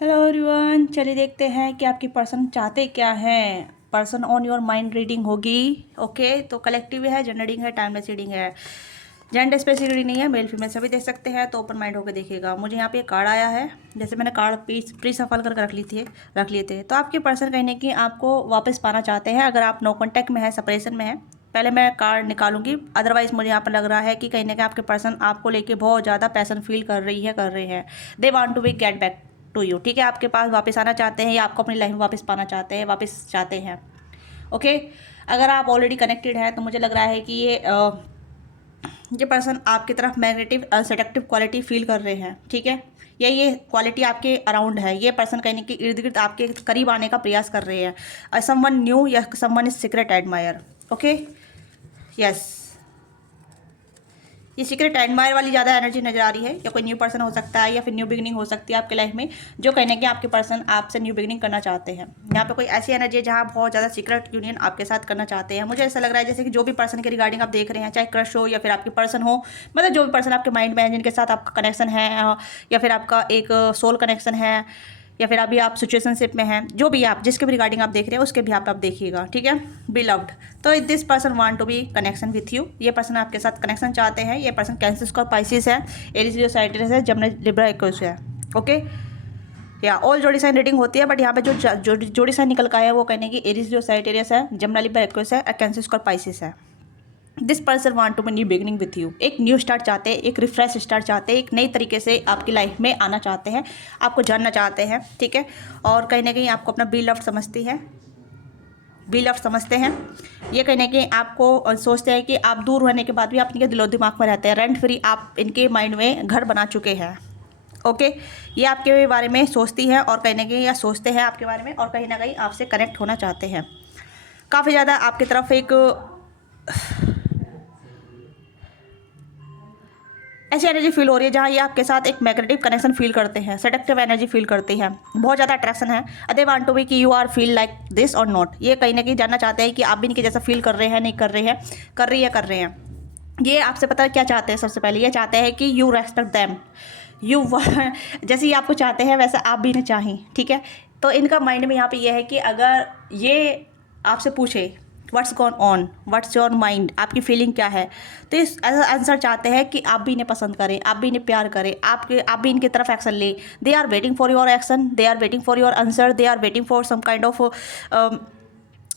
Hello everyone, चलिए देखते हैं कि आपकी पर्सन चाहते क्या हैं। Person on your mind reading होगी। ओके, तो कलेक्टिव है, जनरल रीडिंग है, टाइमलेस रीडिंग है, जेंडर स्पेसिफिक रीडिंग नहीं है, मेल फीमेल सभी देख सकते हैं। तो ओपन माइंड होकर देखिएगा। मुझे यहाँ पे एक कार्ड आया है, जैसे मैंने कार्ड प्री सफल करके रख लिए थे। तो आपके पर्सन कहीं ना कहीं आपको वापस पाना चाहते हैं। अगर आप नो कॉन्टैक्ट में है, सेपरेशन में है, पहले मैं कार्ड निकालूंगी। अदरवाइज मुझे यहाँ पर लग रहा है कि कहीं ना कहीं आपके पर्सन आपको लेके बहुत ज़्यादा पैसन फील कर रहे हैं। They want to be get back to you. ठीक है, आपके पास वापस आना चाहते हैं या आपको अपनी लाइफ में वापस पाना चाहते हैं, वापस चाहते हैं। ओके, अगर आप ऑलरेडी कनेक्टेड हैं तो मुझे लग रहा है कि ये पर्सन आपकी तरफ मैग्नेटिव सेडक्टिव क्वालिटी फील कर रहे हैं। ठीक है, ये क्वालिटी आपके अराउंड है। ये पर्सन कहीं के इर्द गिर्द आपके करीब आने का प्रयास कर रहे हैं। समवन न्यू या someone is secret admire. Okay, yes, ये सीक्रेट एडमायर वाली ज़्यादा एनर्जी नजर आ रही है। या कोई न्यू पर्सन हो सकता है या फिर न्यू बिगिनिंग हो सकती है आपके लाइफ में, जो कहीं ना कहीं आपके पर्सन आपसे न्यू बिगिनिंग करना चाहते हैं। यहाँ पे कोई ऐसी एनर्जी है जहाँ बहुत ज़्यादा सीक्रेट यूनियन आपके साथ करना चाहते हैं। मुझे ऐसा लग रहा है जैसे कि जो भी पर्सन के रिगार्डिंग आप देख रहे हैं, चाहे क्रश हो या फिर आपके पर्सन हो, मतलब जो भी पर्सन आपके माइंड में है, जिनके साथ आपका कनेक्शन है, या फिर आपका एक सोल कनेक्शन है, या फिर अभी आप सिचुएशनशिप में हैं, जो भी आप जिसके भी रिगार्डिंग आप देख रहे हैं उसके भी आप देखिएगा। ठीक है, बी लव्ड। तो this person want to be connection with you. ये पर्सन आपके साथ कनेक्शन चाहते हैं। ये पर्सन कैंसर और पाइसिस है, एरीज लियो साइट्रस है, जमना लिब्रा एक्वेरियस है। ओके, या ऑल जोड़ी साइन रीडिंग होती है, बट यहाँ पे जो जोड़ी साइन निकल का है वो कहने की एरीज लियो साइट्रस है, जमना लिब्रा एक्वेरियस है, कैंसर और पाइसिस है। This person want to be new beginning with you. एक न्यू स्टार्ट चाहते हैं, एक रिफ्रेश स्टार्ट चाहते हैं, एक नई तरीके से आपकी लाइफ में आना चाहते हैं, आपको जानना चाहते हैं। ठीक है, और कहीं ना कहीं आपको अपना बी लव्ड समझती है, बी लव्ड समझते हैं। ये कहीं ना कहीं आपको सोचते हैं कि आप दूर रहने के बाद भी आप इनके दिलो दिमाग में रहते हैं, रेंट फ्री आप इनके माइंड में घर बना चुके हैं। ओके, ये आपके बारे में सोचती है और कहीं ना कहीं या सोचते हैं आपके बारे में, और कहीं ना कहीं आपसे कनेक्ट होना चाहते हैं। काफ़ी ज़्यादा आपकी तरफ एक ऐसी एनर्जी फील हो रही है जहाँ ये आपके साथ एक मैग्नेटिव कनेक्शन फील करते हैं, सेडक्टिव एनर्जी फील करते हैं, बहुत ज़्यादा अट्रैक्शन है। दे वांट टू बी कि you are feel like this और नॉट। ये कहीं ना कहीं जानना चाहते हैं कि आप भी इनके जैसा फील कर रहे हैं, नहीं कर रहे हैं, कर रही हैं। ये आपसे पता क्या चाहते हैं? सबसे पहले ये चाहते हैं कि यू रेस्पेक्ट दैम। यू जैसे ये आपको चाहते हैं वैसा आप भी इन्हें चाहें। ठीक है, तो इनका माइंड में यहाँ पे ये है कि अगर ये आपसे पूछे what's gone on, what's your mind, आपकी फीलिंग क्या है, तो इस ऐसा आंसर चाहते हैं कि आप भी इन्हें पसंद करें, आप भी इन्हें प्यार करें, आप भी इनकी तरफ एक्शन लें। They are waiting for your action, they are waiting for your answer, they are waiting for some kind of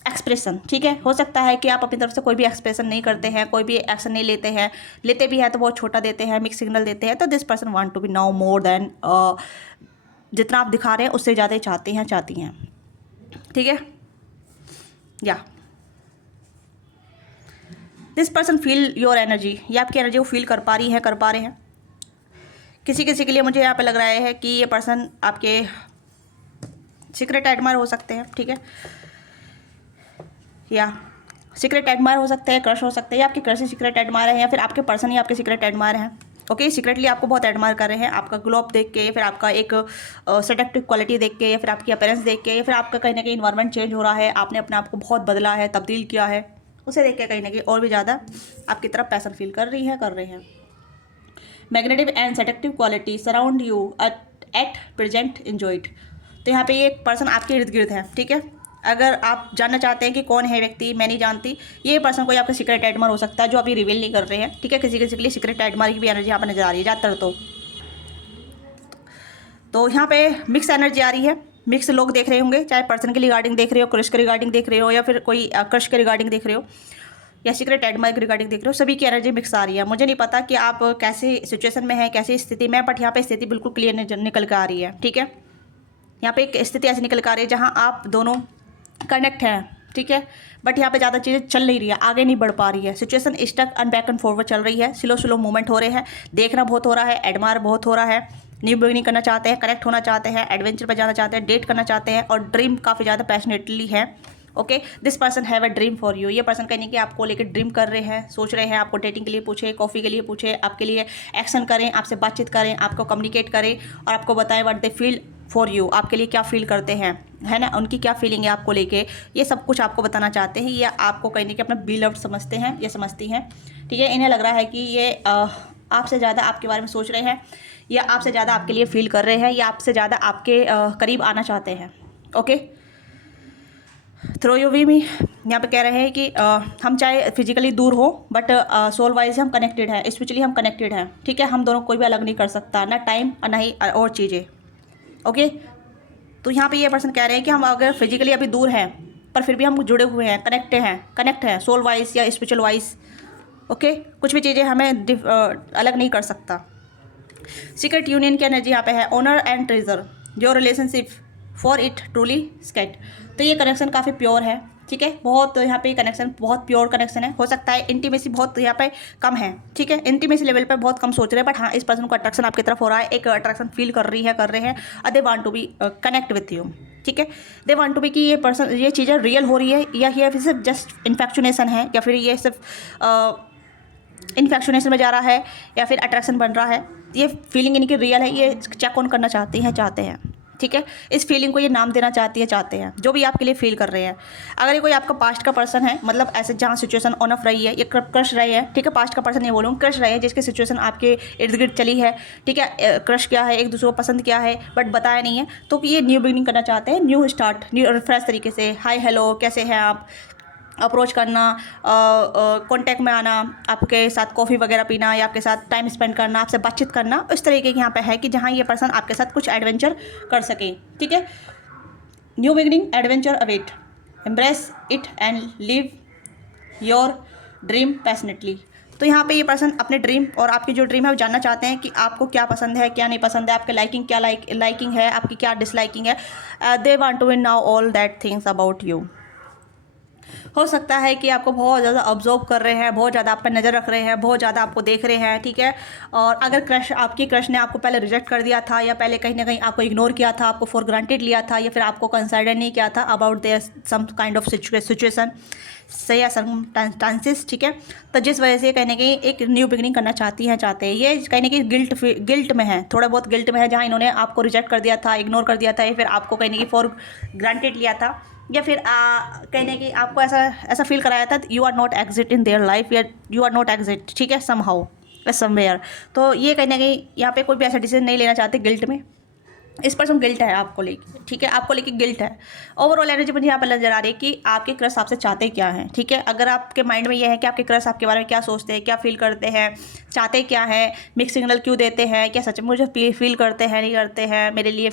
expression. ठीक है, हो सकता है कि आप अपनी तरफ से कोई भी एक्सप्रेशन नहीं करते हैं, कोई भी एक्शन नहीं लेते हैं, लेते भी हैं तो बहुत छोटा देते हैं, मिक्स सिग्नल देते हैं। तो this person want to be now more than जितना आप दिखा रहे हैं उससे ज़्यादा ही चाहती हैं। ठीक है, या this person feel your energy. ये आपकी एनर्जी को फील कर पा रही है, कर पा रहे हैं। किसी किसी के लिए मुझे यहाँ पे लग रहा है कि ये पर्सन आपके सीक्रेट एडमायर हो सकते हैं। ठीक है, या सीक्रेट एडमायर हो सकते हैं, क्रश हो सकते हैं, या आपके क्रश ही सीक्रेट एडमायर है, या फिर आपके पर्सन ही आपके सीक्रेट एडमायर हैं। ओके, सीक्रेटली आपको बहुत एडमायर कर रहे हैं, आपका ग्लोब देख के, या फिर आपका एक सेडक्टिव क्वालिटी देख के, या फिर आपकी अपीयरेंस देख के, या फिर आपका कहीं ना कहीं इन्वायरमेंट चेंज हो रहा है, आपने अपने आप को बहुत बदला है, तब्दील किया है, उसे देख के कहीं ना कहीं और भी ज़्यादा आपकी तरफ पैसन फील कर रहे हैं। मैग्नेटिव and seductive quality surround you at present enjoy it. तो यहाँ पे ये पर्सन आपके इर्द गिर्द है। ठीक है, अगर आप जानना चाहते हैं कि कौन है व्यक्ति, मैं नहीं जानती, ये पर्सन कोई आपका सीक्रेट एडमायर हो सकता है जो अभी रिवील नहीं कर रहे हैं। ठीक है, किसी किसी के लिए सीक्रेट एडमायर की भी एनर्जी यहाँ पर नजर आ रही है ज़्यादातर। तो यहाँ पे मिक्स एनर्जी आ रही है, मिक्स लोग देख रहे होंगे, चाहे पर्सन के रिगार्डिंग देख रहे हो, क्रश के रिगार्डिंग देख रहे हो, या फिर कोई क्रश के रिगार्डिंग देख रहे हो, या सीक्रेट एडमायर के रिगार्डिंग देख रहे हो, सभी की एनर्जी मिक्स आ रही है। मुझे नहीं पता कि आप कैसी सिचुएशन में हैं, कैसी स्थिति में, बट यहाँ पे स्थिति बिल्कुल क्लियर निकल कर आ रही है। ठीक है, यहाँ पे एक स्थिति ऐसी निकल कर आ रही है जहाँ आप दोनों कनेक्ट हैं। ठीक है, बट यहाँ पे ज़्यादा चीज़ें चल नहीं रही है, आगे नहीं बढ़ पा रही है, situation stuck and back and forward चल रही है, स्लो मूवमेंट हो रहे हैं, देखना बहुत हो रहा है, एडमायर बहुत हो रहा है, न्यू बिगिनिंग करना चाहते हैं, कनेक्ट होना चाहते हैं, एडवेंचर पर जाना चाहते हैं, डेट करना चाहते हैं, और ड्रीम काफ़ी ज़्यादा पैशनेटली है। Okay, this person have a dream for you. ये पर्सन कहीं कि आपको लेकर ड्रीम कर रहे हैं, सोच रहे हैं, आपको डेटिंग के लिए पूछे, कॉफ़ी के लिए पूछे, आपके लिए एक्शन करें, आपसे बातचीत करें, आपको कम्युनिकेट करें, और आपको बताएं what they feel for you, आपके लिए क्या फील करते हैं, है ना, उनकी क्या फीलिंग है आपको लेके, ये सब कुछ आपको बताना चाहते हैं, या आपको कहीं कि अपना बी लव्ड समझते हैं या समझती हैं। ठीक है, इन्हें लग रहा है कि ये आपसे ज़्यादा आपके बारे में सोच रहे हैं, या आपसे ज़्यादा आपके लिए फील कर रहे हैं, या आपसे ज़्यादा आपके करीब आना चाहते हैं। ओके, थ्रो यू वी मी यहाँ पे कह रहे हैं कि हम चाहे फिजिकली दूर हो बट सोल वाइज हम कनेक्टेड हैं, स्पिरिचुअली हम कनेक्टेड हैं। ठीक है, हम दोनों कोई भी अलग नहीं कर सकता, ना टाइम और ना ही और चीज़ें। ओके, तो यहाँ पे ये पर्सन कह रहे हैं कि हम अगर फिजिकली अभी दूर हैं पर फिर भी हम जुड़े हुए हैं, कनेक्ट हैं सोल वाइज या स्पिरिचुअल वाइज। ओके, कुछ भी चीज़ें हमें अलग नहीं कर सकता। सीक्रेट यूनियन की एनर्जी यहाँ पे है honour and treasure your relationship for it truly sacred. तो ये कनेक्शन काफ़ी प्योर है। ठीक है, बहुत यहाँ पे कनेक्शन बहुत प्योर कनेक्शन है। हो सकता है इंटीमेसी बहुत यहाँ पे कम है। ठीक है, इंटीमेसी लेवल पे बहुत कम सोच रहे हैं, बट हाँ इस पर्सन को अट्रैक्शन आपकी तरफ हो रहा है, एक अट्रैक्शन फील कर रहे हैं they want to be connect with you. ठीक है, दे वांट टू बी कि ये पर्सन ये चीज़ें रियल हो रही है या ये सिर्फ जस्ट इन्फेक्शनेशन है, या फिर ये सिर्फ इन्फेक्शनेशन में जा रहा है, या फिर अट्रैक्शन बन रहा है। ये फीलिंग इनकी रियल है, ये चेक ऑन करना चाहते हैं। ठीक है, इस फीलिंग को ये नाम देना चाहते हैं जो भी आपके लिए फील कर रहे हैं। अगर ये कोई आपका पास्ट का पर्सन है, मतलब ऐसे जहाँ सिचुएशन ऑन ऑफ रही है, ये क्रश रही है। ठीक है, पास्ट का पर्सन ये बोलूँ क्रश रही है, जिसकी सिचुएशन आपके इर्द गिर्द चली है। ठीक है, क्रश क्या है, एक दूसरे को पसंद क्या है बट बताया नहीं है, तो ये न्यू बिगिनिंग करना चाहते हैं, न्यू स्टार्ट, न्यू फ्रेश तरीके से हाय हेलो कैसे हैं आप अप्रोच करना, कांटेक्ट में आना, आपके साथ कॉफ़ी वगैरह पीना या आपके साथ टाइम स्पेंड करना, आपसे बातचीत करना, इस तरीके की यहाँ पे है कि जहाँ ये पर्सन आपके साथ कुछ एडवेंचर कर सके। ठीक है, new beginning adventure await, embrace it and live your dream passionately. तो यहाँ पे ये पर्सन अपने ड्रीम और आपकी जो ड्रीम है वो जानना चाहते हैं कि आपको क्या पसंद है क्या नहीं पसंद है, आपके लाइकिंग क्या लाइकिंग है, आपकी क्या डिसलाइकिंग है। They want to win now all that things about you. हो सकता है कि आपको बहुत ज़्यादा ऑब्जर्व कर रहे हैं, बहुत ज़्यादा आप पर नज़र रख रहे हैं, बहुत ज़्यादा आपको देख रहे हैं। ठीक है, और अगर आपकी क्रश ने आपको पहले रिजेक्ट कर दिया था, या पहले कहीं ना कहीं आपको इग्नोर किया था, आपको फॉर ग्रांटेड लिया था, या फिर आपको कंसिडर नहीं किया था about their some kind of situation से या सर्कमस्टांसेस। ठीक है, तो जिस वजह से कहीं ना कहीं एक न्यू बिगिनिंग करना चाहते हैं, ये कहीं ना कहीं गिल्ट में है, थोड़ा बहुत गिल्ट में है, जहाँ इन्होंने आपको रिजेक्ट कर दिया था, इग्नोर कर दिया था, या फिर आपको कहीं ना कहीं फॉर ग्रांटेड लिया था, या फिर कहने की आपको ऐसा फील कराया था you are not exit in their life, या यू आर नॉट एग्जिट। ठीक है, समहाउ समवेयर। तो ये कहीं ना कहीं यहाँ पे कोई भी ऐसा डिसीजन नहीं लेना चाहते गिल्ट में। इस पर गिल्ट है आपको लेके। ठीक है, आपको लेके गिल्ट है। ओवरऑल एनर्जी मुझे यहाँ पर नजर आ रही है कि आपके क्रश आपसे चाहते क्या हैं। ठीक है, अगर आपके माइंड में ये है कि आपके क्रश आपके बारे में क्या सोचते हैं, क्या फील करते हैं, चाहते क्या हैं, मिक्स सिग्नल क्यों देते हैं, क्या सच में मुझे फील करते हैं नहीं करते हैं, मेरे लिए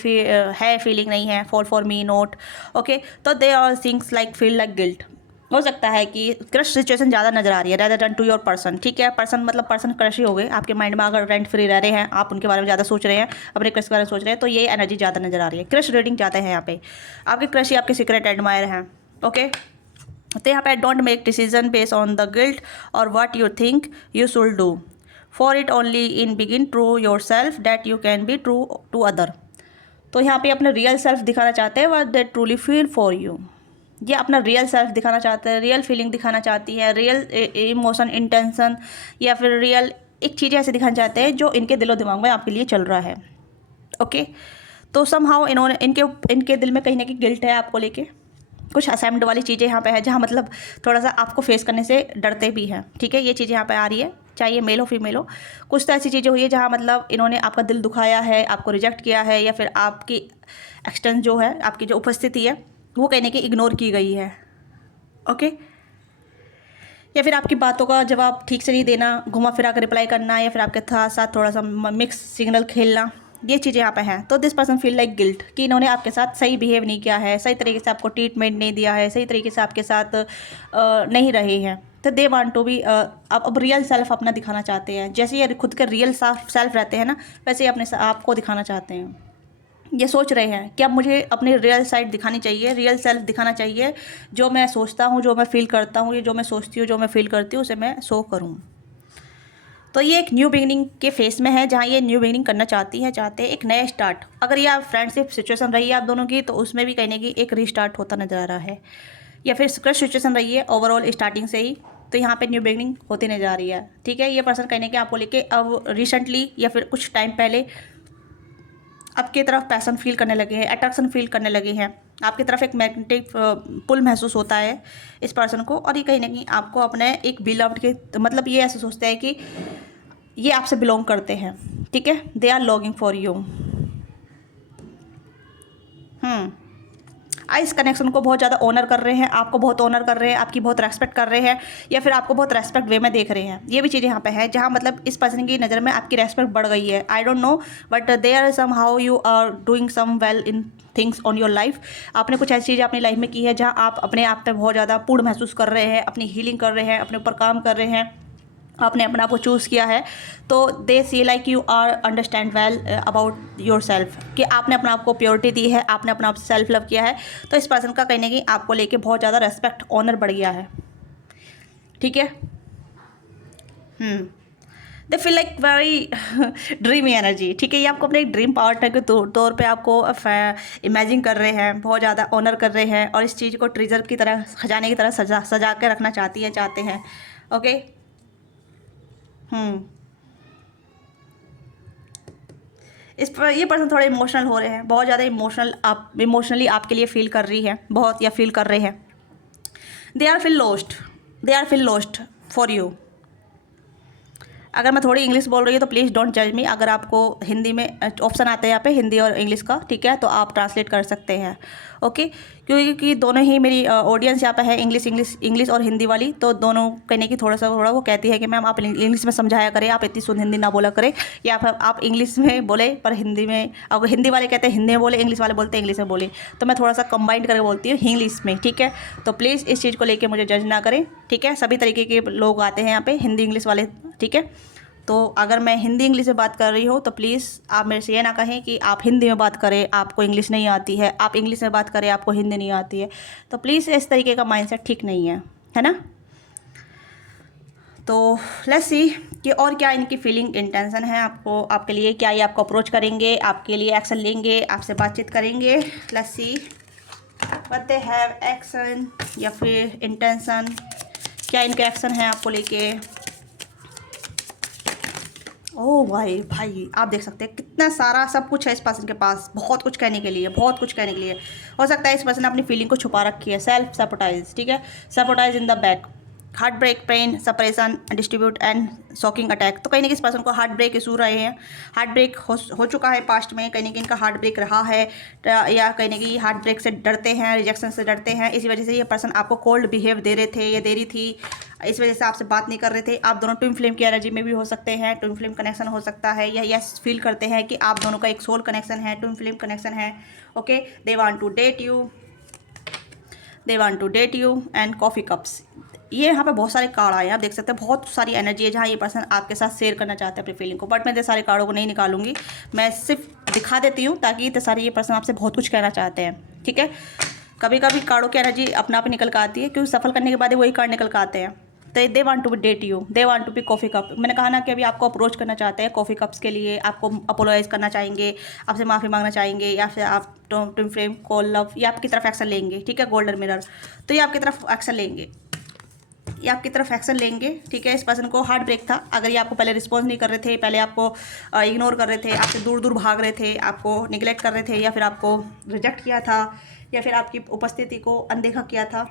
है फीलिंग नहीं है, फॉर मी नोट। ओके, तो they are things like feel like guilt. हो सकता है कि क्रश सिचुएशन ज़्यादा नजर आ रही है rather than to your person. ठीक है, पर्सन मतलब पर्सन क्रश ही हो गए आपके माइंड में। अगर रेंट फ्री रह रहे हैं, आप उनके बारे में ज़्यादा सोच रहे हैं, अपने क्रश के बारे में सोच रहे हैं, तो ये एनर्जी ज़्यादा नजर आ रही है। क्रश रीडिंग चाहते हैं यहाँ पे, आपके क्रश ही आपके सीक्रेट एडमायर हैं। ओके, तो यहाँ पे don't make decision based on the guilt और what you think you should do for it only in बिगिन true yourself that you can be true to other. तो यहाँ पे अपने रियल सेल्फ दिखाना चाहते हैं, what they truly feel for you. ये अपना रियल सेल्फ दिखाना चाहते हैं, रियल फीलिंग दिखाना चाहती है, रियल इमोशन इंटेंशन, या फिर रियल एक चीज़ ऐसे दिखाना चाहते हैं जो इनके दिलो दिमाग में आपके लिए चल रहा है। ओके, तो समहाउ इन्होंने इनके दिल में कहीं ना कहीं गिल्ट है आपको लेके, कुछ असेम्प्ट वाली चीज़ें यहाँ पे है, जहाँ मतलब थोड़ा सा आपको फेस करने से डरते भी हैं। ठीक है, ये चीज़ यहाँ पे आ रही है, चाहे मेल हो फीमेल हो। कुछ तो ऐसी चीज़ें हुई है जहाँ मतलब इन्होंने आपका दिल दुखाया है, आपको रिजेक्ट किया है, या फिर आपकी एक्सटेंस जो है, आपकी जो उपस्थिति है वो कहने की इग्नोर की गई है। ओके, या फिर आपकी बातों का जवाब ठीक से नहीं देना, घुमा फिरा कर रिप्लाई करना, या फिर आपके साथ थोड़ा सा मिक्स सिग्नल खेलना, ये चीज़ें यहाँ पे हैं। तो this person feel like guilt कि इन्होंने आपके साथ सही बिहेव नहीं किया है, सही तरीके से आपको ट्रीटमेंट नहीं दिया है, सही तरीके से आपके साथ नहीं रहे हैं। तो दे वांट टू बी अब रियल सेल्फ अपना दिखाना चाहते हैं। जैसे ये खुद के रियल सेल्फ रहते हैं ना, वैसे ही अपने आपको दिखाना चाहते हैं। ये सोच रहे हैं कि अब मुझे अपनी रियल साइड दिखानी चाहिए, रियल सेल्फ दिखाना चाहिए, जो मैं सोचता हूँ, जो मैं फील करता हूँ, ये जो मैं सोचती हूँ, जो मैं फील करती हूँ, उसे मैं शो करूँ। तो ये एक न्यू बिगिनिंग के फेस में है, जहाँ ये न्यू बिगिनिंग करना चाहते हैं एक नया स्टार्ट। अगर ये आप फ्रेंडशिप सिचुएशन रही है आप दोनों की, तो उसमें भी कहीं ना कहीं एक रीस्टार्ट होता नजर आ रहा है, या फिर क्रश सिचुएशन रही है ओवरऑल स्टार्टिंग से ही, तो यहाँ पे न्यू बिगिनिंग होती नजर आ रही है। ठीक है, ये पर्सन कहने के आपको लेके अब रिसेंटली या फिर कुछ टाइम पहले आपकी तरफ पैसन फील करने लगे हैं, अट्रैक्शन फील करने लगे हैं, आपकी तरफ एक मैग्नेटिक पुल महसूस होता है इस पर्सन को। और ये कहीं ना कहीं आपको अपने एक बिलव्ड के मतलब ये ऐसे सोचते हैं कि ये आपसे बिलोंग करते हैं। ठीक है, they are longing for you. इस कनेक्शन को बहुत ज़्यादा ऑनर कर रहे हैं, आपको बहुत ऑनर कर रहे हैं, आपकी बहुत रेस्पेक्ट कर रहे हैं, या फिर आपको बहुत रेस्पेक्ट वे में देख रहे हैं। ये भी चीज़ें यहाँ पे है जहाँ मतलब इस पर्सन की नज़र में आपकी रेस्पेक्ट बढ़ गई है। I don't know but they are somehow you are doing some well in things on your life. आपने कुछ ऐसी चीज़ें अपनी लाइफ में की है जहाँ आप अपने आप पे बहुत ज़्यादा पूर्ण महसूस कर रहे हैं, अपनी हीलिंग कर रहे हैं, अपने ऊपर काम कर रहे हैं, आपने अपने आप को चूज़ किया है। तो they see like you are understand well about yourself, कि आपने अपने आप को प्योरिटी दी है, आपने अपने आप से सेल्फ लव किया है। तो इस पर्सन का कहीं ना कहीं आपको लेके बहुत ज़्यादा रेस्पेक्ट ऑनर बढ़ गया है। ठीक है, they feel like very dreamy energy. ठीक है, ये आपको अपने एक ड्रीम पार्टनर के तौर पे आपको इमेजिन कर रहे हैं, बहुत ज़्यादा ऑनर कर रहे हैं, और इस चीज़ को ट्रेजर की तरह, खजाने की तरह सजा के रखना चाहते हैं। ओके, ये पर्सन थोड़े इमोशनल हो रहे हैं, बहुत ज़्यादा इमोशनली आपके लिए फील कर रही है, बहुत, या फील कर रहे हैं। They are feel lost for you. अगर मैं थोड़ी इंग्लिश बोल रही हूँ तो प्लीज़ डोंट जज मी। अगर आपको हिंदी में ऑप्शन आता है यहाँ पे हिंदी और इंग्लिश का, ठीक है, तो आप ट्रांसलेट कर सकते हैं। ओके, क्योंकि दोनों ही मेरी ऑडियंस यहाँ पे है इंग्लिश और हिंदी वाली, तो दोनों कहने की थोड़ा वो कहती है कि मैम आप इंग्लिश में समझाया करें, आप इतनी शुद्ध हिंदी ना बोला करें, या फिर आप इंग्लिश में बोले पर हिंदी में, अब हिंदी वाले कहते हैं हिंदी में बोले, इंग्लिश वाले बोलते हैं इंग्लिश में बोले, तो मैं थोड़ा सा कंबाइंड करके बोलती हूँ इंग्लिश में। ठीक है, तो प्लीज़ इस चीज़ को लेकर मुझे जज ना करें। ठीक है, सभी तरीके के लोग आते हैं यहाँ पे, हिंदी इंग्लिश वाले। ठीक है, तो अगर मैं हिंदी इंग्लिश में बात कर रही हूँ तो प्लीज़ आप मेरे से ये ना कहें कि आप हिंदी में बात करें, आपको इंग्लिश नहीं आती है, आप इंग्लिश में बात करें, आपको हिंदी नहीं आती है। तो प्लीज़ इस तरीके का माइंडसेट ठीक नहीं है ना। तो लेट्स सी कि और क्या इनकी फीलिंग इंटेंशन है आपको, आपके लिए। क्या ये आपको अप्रोच करेंगे, आपके लिए एक्शन लेंगे, आपसे बातचीत करेंगे। Let's see what they have action या फिर इंटेंशन, क्या इनके एक्शन है आपको लेके। ओह भाई आप देख सकते हैं कितना सारा सब कुछ है इस पर्सन के पास, बहुत कुछ कहने के लिए, बहुत कुछ कहने के लिए। हो सकता है इस पर्सन ने अपनी फीलिंग को छुपा रखी है, सेल्फ सैबोटाइज। ठीक है, sabotage in the back, heartbreak, pain, separation, distribute and shocking attack. तो कहीं ना किसी पर्सन को हार्ट ब्रेक इशू रहे हैं, हार्ट ब्रेक हो चुका है पास्ट में, कहीं ना कहीं इनका हार्ट ब्रेक रहा है, या कहीं ना कहीं हार्ट ब्रेक से डरते हैं, रिजेक्शन से डरते हैं। इसी वजह से ये पर्सन आपको कोल्ड बिहेव दे रहे थे या दे रही थी, इस वजह से आपसे बात नहीं कर रहे थे। आप दोनों ट्विन फ्लेम की एनर्जी में भी हो सकते हैं, ट्विन फ्लेम कनेक्शन हो सकता है, या यस फील करते हैं कि आप दोनों का एक सोल कनेक्शन है, ट्विन फ्लेम कनेक्शन है। Okay, they want to date you and coffee cups. ये यहाँ पे बहुत सारे कार्ड आए हैं, आप देख सकते हैं बहुत सारी एनर्जी है जहाँ ये पर्सन आपके साथ शेयर करना चाहते हैं अपनी फीलिंग को। बट मैं इतने सारे कार्डों को नहीं निकालूंगी, मैं सिर्फ दिखा देती हूँ ताकि इतने सारे ये पर्सन आपसे बहुत कुछ कहना चाहते हैं। ठीक है, कभी कभी कार्डों की एनर्जी अपना आप निकल कर आती है, क्योंकि सफल करने के बाद वही कार्ड निकल कर आते हैं। तो they want to be date you, they want to be coffee cup. मैंने कहा ना कि अभी आपको अप्रोच करना चाहते हैं कॉफ़ी कप्स के लिए, आपको अपोलोजाइज करना चाहेंगे, आपसे माफ़ी मांगना चाहेंगे, या फिर आप ट्विन फ्लेम को लव, ये आपकी तरफ एक्शन लेंगे। ठीक है, गोल्डन मिरर, तो ये आपकी तरफ एक्शन लेंगे, ये आपकी तरफ एक्शन लेंगे। ठीक है, इस पर्सन को हार्ट ब्रेक था, अगर ये आपको पहले रिस्पॉन्स नहीं कर रहे थे, पहले आपको इग्नोर कर रहे थे, आपसे दूर दूर भाग रहे थे, आपको निगलेक्ट कर रहे थे, या फिर आपको रिजेक्ट किया था, या फिर आपकी उपस्थिति को अनदेखा किया था,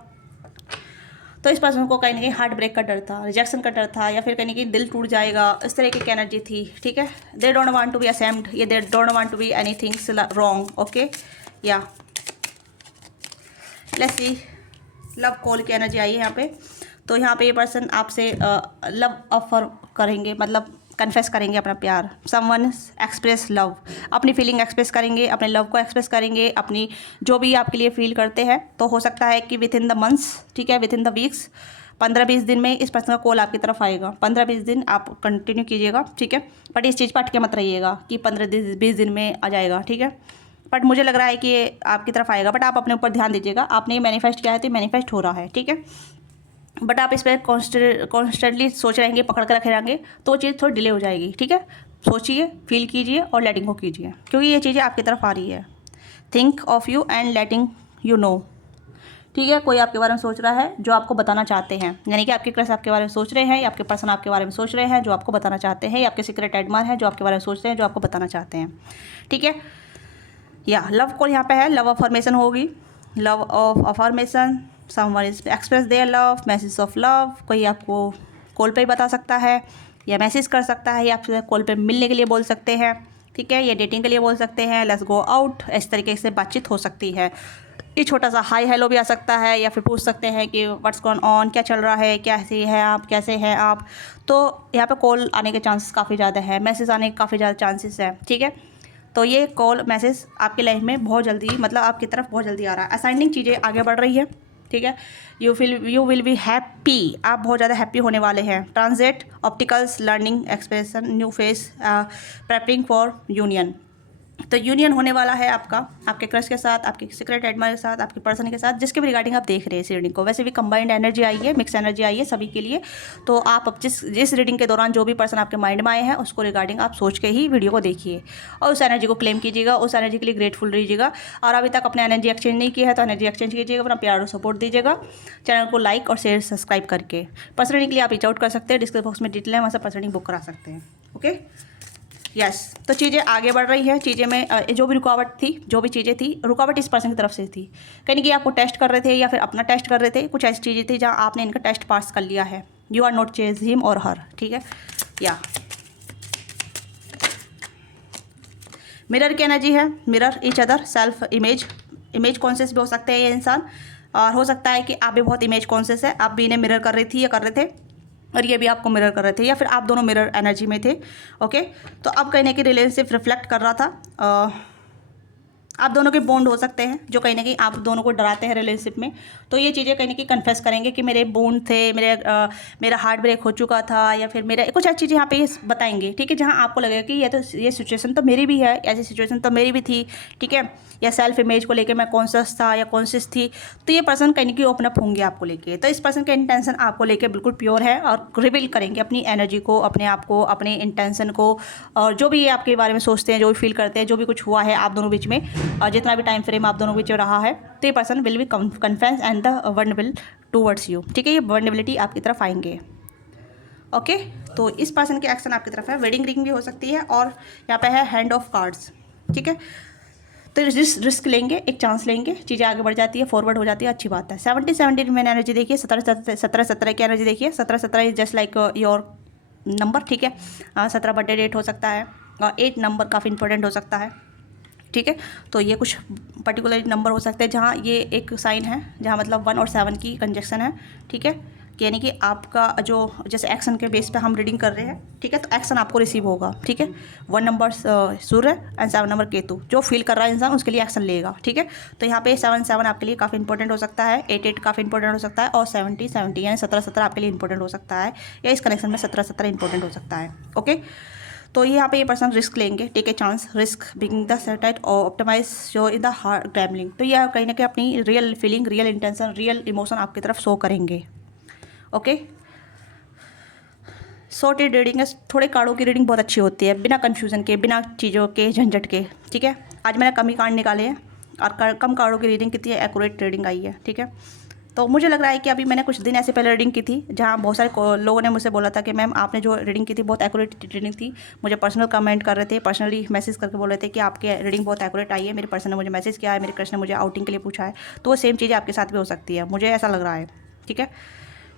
तो इस पर्सन को कहीं ना कहीं हार्ट ब्रेक का डर था, रिजेक्शन का डर था, या फिर कहीं ना कहीं दिल टूट जाएगा, इस तरह की एनर्जी थी। ठीक है, they don't want to be ashamed, ये they don't want to be anything wrong. Okay, या लेट्स सी लव कॉल की एनर्जी आई है यहाँ पे। तो यहाँ पे ये पर्सन आपसे लव ऑफर करेंगे, मतलब कन्फेस करेंगे अपना प्यार। समवन एक्सप्रेस लव, अपनी फीलिंग एक्सप्रेस करेंगे, अपने लव को एक्सप्रेस करेंगे, अपनी जो भी आपके लिए फील करते हैं। तो हो सकता है कि विद इन द मंथ्स, ठीक है, विद इन द वीक्स, 15-20 दिन में इस पर्सन का कॉल आपकी तरफ आएगा। 15-20 दिन आप कंटिन्यू कीजिएगा। ठीक है, बट इस चीज़ पर अटके मत रहिएगा कि 15-20 दिन में आ जाएगा। ठीक है, बट मुझे लग रहा है कि ये आपकी तरफ आएगा, बट आप अपने ऊपर ध्यान दीजिएगा। आपने ये मैनिफेस्ट किया है तो मैनिफेस्ट हो रहा है। ठीक है, बट आप इस पर कॉन्स्टेंटली सोच रहेंगे, पकड़ कर रखे रहेंगे, तो चीज़ थोड़ी डिले हो जाएगी। ठीक है, सोचिए, फील कीजिए और लेटिंग को कीजिए, क्योंकि ये चीज़ें आपकी तरफ आ रही है। Think of you and letting you know. ठीक है, कोई आपके बारे में सोच रहा है जो आपको बताना चाहते हैं, यानी कि आपके क्रश आपके बारे में सोच रहे हैं, या आपके पर्सन आपके बारे में सोच रहे हैं जो आपको बताना चाहते हैं, या आपके सीक्रेट एडमायर हैं जो आपके बारे में सोचते हैं, जो आपको बताना चाहते हैं। ठीक है, या लव कॉल यहाँ पे है, लव अफर्मेशन होगी, love of affirmation, someone is express their love, message of love, कोई आपको कॉल पे ही बता सकता है, या मैसेज कर सकता है, या आपसे कॉल पे मिलने के लिए बोल सकते हैं, ठीक है, या डेटिंग के लिए बोल सकते हैं, लेट्स गो आउट, इस तरीके से बातचीत हो सकती है। ये छोटा सा हाई हेलो भी आ सकता है, या फिर पूछ सकते हैं कि व्हाट्स गोइंग ऑन, क्या चल रहा है, कैसे है आप, कैसे हैं आप। तो यहाँ पे कॉल आने के चांसेस काफ़ी ज़्यादा है, मैसेज आने के काफ़ी ज़्यादा चांसेस है, ठीक है। तो ये कॉल मैसेज आपकी लाइफ में बहुत जल्दी, मतलब आपकी तरफ बहुत जल्दी आ रहा है। असाइनिंग चीज़ें आगे बढ़ रही है, ठीक है। यू विल बी हैप्पी, आप बहुत ज़्यादा हैप्पी होने वाले हैं। Transit, opticals, learning, expression, new face, preparing for union. तो यूनियन होने वाला है आपका, आपके क्रश के साथ, आपके सीक्रेट एडमायर के साथ, आपके पर्सन के साथ, जिसके भी रिगार्डिंग आप देख रहे हैं इस रीडिंग को। वैसे भी कंबाइंड एनर्जी आई है, मिक्स एनर्जी आई है सभी के लिए। तो आप अब जिस रीडिंग के दौरान जो भी पर्सन आपके माइंड में आए हैं, उसको रिगार्डिंग आप सोच के ही वीडियो को देखिए और उस एनर्जी को क्लेम कीजिएगा, उस एनर्जी के लिए ग्रेटफुल रहिएगा। और अभी तक अपने एनर्जी एक्सचेंज नहीं किया है तो एनर्जी एक्सचेंज कीजिएगा, अपना प्यार और सपोर्ट दीजिएगा चैनल को लाइक और शेयर सब्सक्राइब करके। पर्सनली के लिए आप रीच आउट कर सकते हैं, डिस्क्रिप्शन बॉक्स में डिटेल है, वहाँ से पर्सनली बुक करा सकते हैं। Okay, yes. तो चीज़ें आगे बढ़ रही है, चीज़ें में जो भी रुकावट थी, जो भी चीज़ें थी, रुकावट इस पर्सन की तरफ से थी। कहीं कि आपको टेस्ट कर रहे थे या फिर अपना टेस्ट कर रहे थे, कुछ ऐसी चीज़ें थी जहाँ आपने इनका टेस्ट पास कर लिया है। You are not chase him और हर, ठीक है। या मिरर की एनर्जी है, mirror each other, self image conscious भी हो सकते हैं ये इंसान, और हो सकता है कि आप भी बहुत इमेज कॉन्शियस है, आप भी इन्हें मिरर कर रही थी या कर रहे थे और ये भी आपको मिरर कर रहे थे, या फिर आप दोनों मिरर एनर्जी में थे। ओके, तो अब कहीं ना कहीं रिलेशनशिप रिफ्लेक्ट कर रहा था। आप दोनों के बॉन्ड हो सकते हैं जो कहीं ना कहीं आप दोनों को डराते हैं रिलेशनशिप में। तो ये चीज़ें कहीं ना कहीं कन्फेस करेंगे कि मेरे बॉन्ड थे, मेरा हार्ट ब्रेक हो चुका था, या फिर मेरा कुछ ऐसी चीज़ें यहाँ पे ये बताएंगे, ठीक है, जहाँ आपको लगेगा कि ये सिचुएशन तो मेरी भी है, ऐसी सिचुएशन तो मेरी भी थी, ठीक है। या सेल्फ इमेज को लेके मैं कॉन्शियस था या कॉन्शियस थी, तो ये पर्सन कहीं ना कहीं ओपन अप होंगे आपको लेके। तो इस पर्सन का इंटेंशन आपको लेके बिल्कुल प्योर है और रिवील करेंगे अपनी एनर्जी को, अपने आप को, अपने इंटेंशन को, और जो भी ये आपके बारे में सोचते हैं, जो भी फील करते हैं, जो भी कुछ हुआ है आप दोनों बीच में, और जितना भी टाइम फ्रेम आप दोनों बीच में रहा है, तो ये person will be confess and the vulnerable towards you, ठीक है। ये वर्नेबिलिटी आपकी तरफ आएंगे। ओके, तो इस पर्सन के एक्शन आपकी तरफ है। वेडिंग रिंग भी हो सकती है, और यहाँ पे है हैंड ऑफ कार्ड्स, ठीक है। तो रिस्क लेंगे, एक चांस लेंगे, चीज़ें आगे बढ़ जाती है, फॉरवर्ड हो जाती है, अच्छी बात है। 70 में एनर्जी देखिए, 17 की एनर्जी देखिए। 17 is just like your number, ठीक है। 17 बर्थडे डेट हो सकता है, और 8 नंबर काफ़ी इंपॉर्टेंट हो सकता है, ठीक है। तो ये कुछ पर्टिकुलर नंबर हो सकते हैं जहाँ ये एक साइन है, जहाँ मतलब 1 और 7 की कंजक्शन है, ठीक है। यानी कि आपका जो जैसे एक्शन के बेस पे हम रीडिंग कर रहे हैं, ठीक है, तो एक्शन आपको रिसीव होगा, ठीक है। 1 number Surya and 7 number Ketu, जो फील कर रहा है इंसान उसके लिए एक्शन लेगा, ठीक है। तो यहाँ पे 7 आपके लिए काफ़ी इंपॉर्टेंट हो सकता है, 8 काफ़ी इंपॉर्टेंट हो सकता है, और 70 यानी 17 आपके लिए इंपॉर्टेंट हो सकता है, या इस कनेक्शन में 17 इंपॉर्टेंट हो सकता है। ओके, तो यहाँ पे ये पर्सन रिस्क लेंगे, take a chance, risk being the satiate और optimize show in the heart gambling. तो यह कहीं ना कहीं अपनी real feeling, real intention, real emotion आपकी तरफ शो करेंगे। ओके, सॉर्टेड रीडिंग है, थोड़े कार्डों की रीडिंग बहुत अच्छी होती है, बिना कन्फ्यूजन के, बिना चीज़ों के झंझट के, ठीक है। आज मैंने कम ही कार्ड निकाले हैं, और कम कार्डों की रीडिंग कितनी है, एक्यूरेट रीडिंग आई है, ठीक है। तो मुझे लग रहा है कि अभी मैंने कुछ दिन ऐसे पहले रीडिंग की थी, जहाँ बहुत सारे लोगों ने मुझसे बोला था कि मैम आपने जो रीडिंग की थी बहुत एक्यूरेट रीडिंग थी। मुझे पर्सनल कमेंट कर रहे थे, पर्सनली मैसेज करके बोल रहे थे कि आपकी रीडिंग बहुत एक्यूरेट आई है, मेरे पर्सन ने मुझे मैसेज किया है, मेरे कृष्ण ने मुझे आउटिंग के लिए पूछा है। तो वो सेम चीज़ें आपके साथ भी हो सकती है, मुझे ऐसा लग रहा है, ठीक है।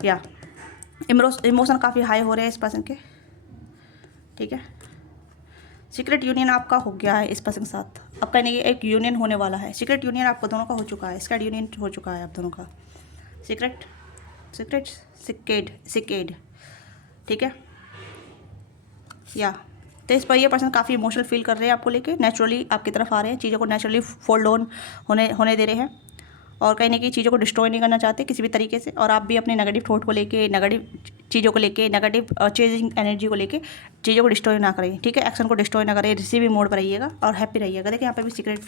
या इमोशन काफ़ी हाई हो रहे हैं इस पर्सन के, ठीक है। सीक्रेट यूनियन आपका हो गया है इस पर्सन के साथ, अब कहने एक यूनियन होने वाला है। सीक्रेट यूनियन आपको दोनों का हो चुका है, स्कैड यूनियन हो चुका है आप दोनों का। सिकेड, ठीक है। या तो इस पर ये पर्सन काफ़ी इमोशनल फील कर रहे हैं आपको लेके, नेचुरली आपकी तरफ आ रहे हैं, चीज़ों को नेचुरली फोल्ड ऑन होने दे रहे हैं, और कहीं ना कहीं चीज़ों को डिस्ट्रॉय नहीं करना चाहते किसी भी तरीके से। और आप भी अपने नेगेटिव थॉट को लेके, नेगेटिव चीज़ों को लेके, नेगेटिव चेंजिंग एनर्जी को लेके चीज़ों को डिस्ट्रॉय ना करें, ठीक है। एक्शन को डिस्ट्रॉय ना करें, रिसीविंग मोड पर रहिएगा और हैप्पी रहिएगा। देखिए यहाँ पे भी सीक्रेट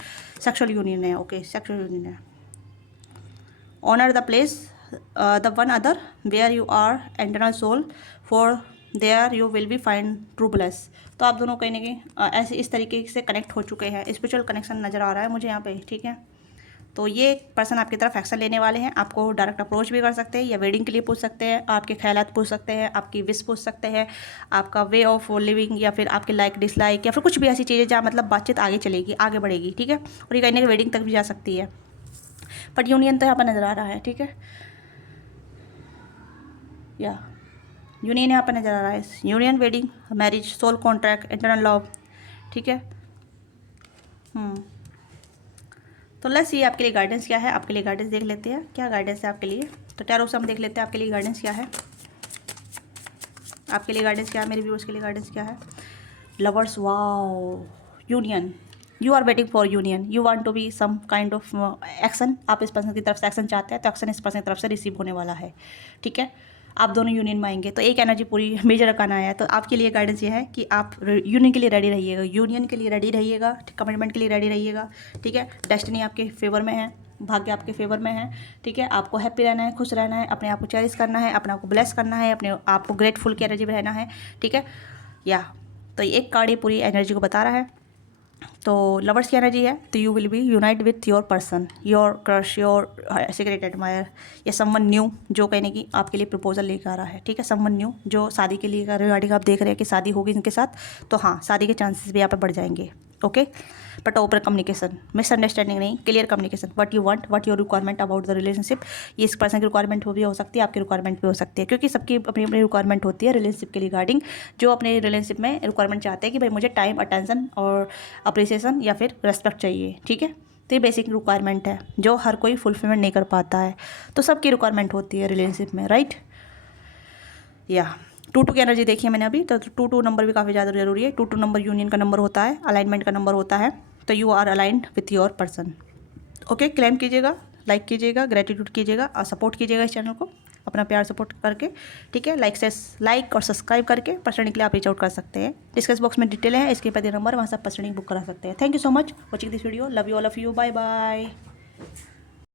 सेक्सुअल यूनियन है, ओके, सेक्सुअल यूनियन है। Honour the place the one other where you are internal soul, for there you will be find true bless. तो आप दोनों कहीं ना कहीं ऐसे इस तरीके से कनेक्ट हो चुके हैं, स्पिरिचुअल कनेक्शन नज़र आ रहा है मुझे यहाँ पे, ठीक है। तो ये पर्सन आपकी तरफ एक्शन लेने वाले हैं, आपको डायरेक्ट अप्रोच भी कर सकते हैं, या वेडिंग के लिए पूछ सकते हैं, आपके ख्यालात पूछ सकते हैं, आपकी विश पूछ सकते हैं, आपका वे ऑफ लिविंग, या फिर आपके लाइक डिसलाइक, या फिर कुछ भी ऐसी चीज़ें जहाँ मतलब बातचीत आगे चलेगी, आगे बढ़ेगी, ठीक है। और ये कहीं ना कहीं वेडिंग तक भी जा सकती है, बट यूनियन तो यहाँ पर नज़र आ रहा है, ठीक है। या यूनियन यहाँ पर नज़र आ रहा है, union, wedding, marriage, soul contract, internal love, ठीक है। तो लेट्स सी आपके लिए गाइडेंस क्या है। आपके लिए गाइडेंस देख लेते हैं, क्या गाइडेंस है आपके लिए। तो टैरो से हम देख लेते हैं आपके लिए गाइडेंस क्या है। आपके लिए गाइडेंस क्या है, मेरे व्यूअर्स के लिए गाइडेंस क्या है। Lovers, wow, union, you are waiting for union, you want to be some kind of action. आप इस पर्सन की तरफ से एक्शन चाहते हैं, तो एक्शन इस पर्सन की तरफ से रिसीव होने वाला है, ठीक है। आप दोनों यूनियन में आएंगे, तो एक एनर्जी पूरी मेजर रखाना है। तो आपके लिए गाइडेंस ये है कि आप यूनियन के लिए रेडी रहिएगा, यूनियन के लिए रेडी रहिएगा, कमिटमेंट के लिए रेडी रहिएगा, ठीक है। डेस्टिनी आपके फेवर में है, भाग्य आपके फेवर में है, ठीक है। आपको हैप्पी रहना है, खुश रहना है, अपने आप को चेरिश करना है, अपने आप को ब्लेस करना है, अपने आप को ग्रेटफुल की एनर्जी में रहना है, ठीक है। या तो एक कार्ड ये पूरी एनर्जी को बता रहा है। तो लवर्स की एनर्जी है, तो you will B unite with your person, your crush, your secret admire, या समवन न्यू जो कहने की आपके लिए प्रपोजल लेकर आ रहा है, ठीक है। समवन न्यू जो शादी के लिए रिगार्डिंग आप देख रहे हैं कि शादी होगी इनके साथ, तो हाँ, शादी के चांसेस भी यहाँ पर बढ़ जाएंगे, okay. But open communication, misunderstanding नहीं, clear communication, what you want, what your requirement about the relationship. ये इस पर्सन की रिक्वायरमेंट भी हो सकती है, आपकी रिक्वायरमेंट भी हो सकती है, क्योंकि सबकी अपनी अपनी रिक्वायरमेंट होती है रिलेशनशिप के रिगार्डिंग। जो अपने रिलेशनशिप में रिक्वायरमेंट चाहते हैं कि भाई मुझे टाइम, अटेंशन और अप्रिसिएशन या फिर रेस्पेक्ट चाहिए, ठीक है। तो ये बेसिक रिक्वायरमेंट है जो हर कोई फुलफिलमेंट नहीं कर पाता है, तो सबकी रिक्वायरमेंट होती है रिलेशनशिप में, राइट। या 2-2 की एनर्जी देखी है मैंने अभी, तो 2-2 नंबर भी काफ़ी ज़्यादा जरूरी है। 2-2 नंबर यूनियन का नंबर होता है, अलाइनमेंट का नंबर होता है, तो you are aligned with your person, okay. Claim कीजिएगा, लाइक कीजिएगा, ग्रेटिट्यूड कीजिएगा और सपोर्ट कीजिएगा इस चैनल को अपना प्यार सपोर्ट करके, ठीक है। लाइक और सब्सक्राइब करके पर्सनली के लिए आप रीच आउट कर सकते हैं। डिस्कस बॉक्स में डिटेल है, इसके पहले नंबर, वहाँ से आप पर्सनली बुक करा सकते हैं। Thank you so much watching this video, love you all of you, bye bye.